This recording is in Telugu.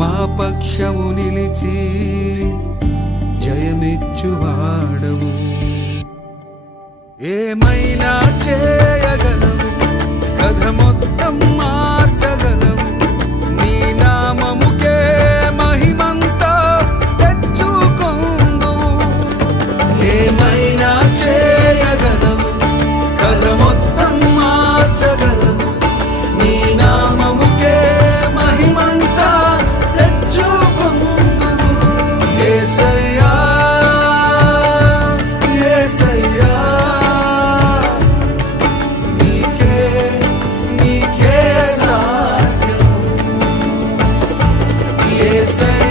మా పక్షము నిలిచి జయమిచ్చువాడవు. ఏమైనా చేయగలవు, కథ మొత్తం మార్చగలవు. నీ నామముకే మహిమంతా తెచ్చుకొందువు. ఏమైనా చేయగలవు, కథ మొత్తం మార్చగలవు. నీ నామముకే మహిమంతా తెచ్చుకొందువు. యేసయ్యా యేసయ్యా నీకే సాధ్యం. యేసయ్యా